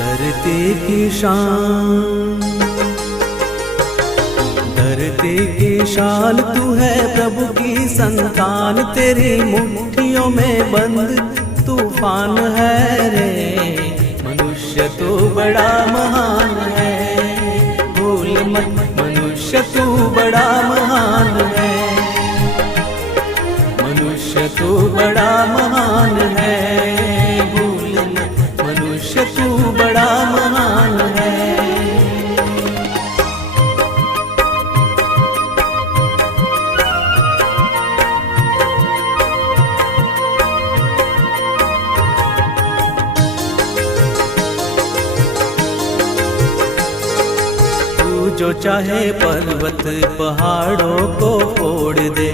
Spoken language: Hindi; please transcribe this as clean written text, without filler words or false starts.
धरती की शान, धरती की शान तू है, प्रभु की संतान। तेरी मुट्ठियों में बंद तूफान है रे। मनुष्य तू बड़ा महान है, भूल मत मनुष्य तू बड़ा महान है। मनुष्य तू बड़ा महान है, भूल मत मनुष्य तू बड़ा महान है। जो चाहे पर्वत पहाड़ों को फोड़ दे,